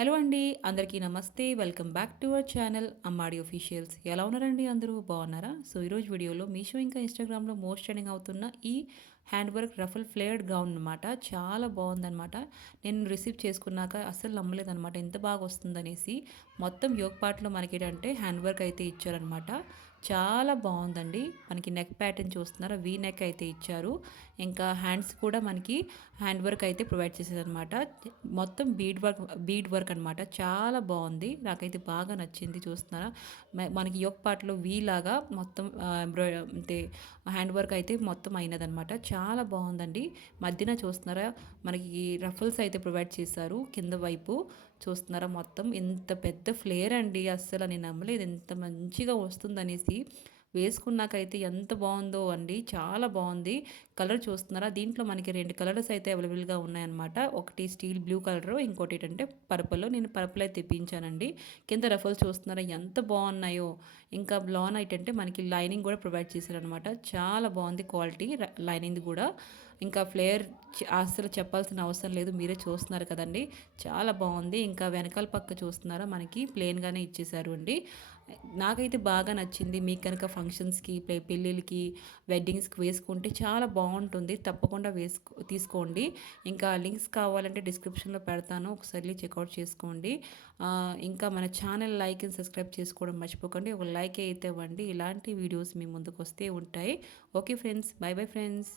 Hello అండి. అందరికీ నమస్తే. Welcome back to our channel Ammadi officials. ఎలా ఉన్నారండి అందరూ? బాగున్నారా? సో, ఈరోజు వీడియోలో మీషో ఇంకా ఇన్‌స్టాగ్రామ్‌లో మోస్ట్ ట్రెండింగ్ అవుతున్న ఈ హ్యాండ్ వర్క్ రఫుల్ ఫ్లేయర్డ్ గౌన్ అనమాట. చాలా బాగుందనమాట. నేను రిసీవ్ చేసుకున్నాక అస్సలు నమ్మలేదనమాట ఎంత బాగా వస్తుందనేసి. మొత్తం యోక్ పార్ట్‌లో మనకేంటంటే హ్యాండ్ వర్క్ అయితే ఇచ్చారనమాట. చాలా బాగుందండి. మనకి నెక్ ప్యాటర్న్ చూస్తున్నారా? వీ నెక్ అయితే ఇచ్చారు. ఇంకా హ్యాండ్స్ కూడా మనకి హ్యాండ్ వర్క్ అయితే ప్రొవైడ్ చేసేదనమాట. మొత్తం బీడ్ వర్క్ అనమాట. చాలా బాగుంది. నాకైతే బాగా నచ్చింది. చూస్తున్నారా? మనకి యోక్ పార్ట్‌లో వీ లాగా మొత్తం అంటే హ్యాండ్ వర్క్ అయితే మొత్తం అయినదనమాట. చాలా బాగుందండి. మధ్యన చూస్తున్నారా? మనకి రఫుల్స్ అయితే ప్రొవైడ్ చేశారు. కింద వైపు చూస్తున్నారా? మొత్తం ఎంత పెద్ద ఫ్లేర్ అండి. అస్సలు నేను నమ్మలేదు ఎంత మంచిగా వస్తుందనేసి. వేసుకున్నాకైతే ఎంత బాగుందో అండి. చాలా బాగుంది. కలర్ చూస్తున్నారా? దీంట్లో మనకి 2 కలర్స్ అయితే అవైలబుల్‌గా ఉన్నాయన్నమాట. ఒకటి స్టీల్ బ్లూ కలరు, ఇంకోటి ఏంటంటే పర్పుల్. నేను పర్పుల్ అయితే తెప్పించానండి. కింద రఫల్స్ చూస్తున్నారా? ఎంత బాగున్నాయో. ఇంకా లోన ఏంటంటే మనకి లైనింగ్ కూడా ప్రొవైడ్ చేశారనమాట. చాలా బాగుంది క్వాలిటీ లైనింగ్‌ది కూడా. ఇంకా ఫ్లేయర్ అస్సలు చెప్పాల్సిన అవసరం లేదు. మీరే చూస్తున్నారు కదండీ! చాలా బాగుంది. ఇంకా వెనకాల పక్క చూస్తున్నారా? మనకి ప్లెయిన్‌గానే ఇచ్చేసారు అండి. నాకైతే బాగా నచ్చింది. మీకు కనుక ఫంక్షన్స్‌కి, పెళ్ళిళ్ళకి, వెడ్డింగ్స్‌కి వేసుకుంటే చాలా బాగుంటుంది. తప్పకుండా తీసుకోండి. ఇంకా లింక్స్ కావాలంటే డిస్క్రిప్షన్‌లో పెడతాను. ఒకసారి చెక్‌ఔట్ చేసుకోండి. ఇంకా మన ఛానల్ లైక్ అండ్ సబ్స్క్రైబ్ చేసుకోవడం మర్చిపోకండి. ఒక లైక్ అయితే ఇవ్వండి. ఇలాంటి వీడియోస్ మీ ముందుకు వస్తే ఉంటాయి. Okay friends. By bye friends.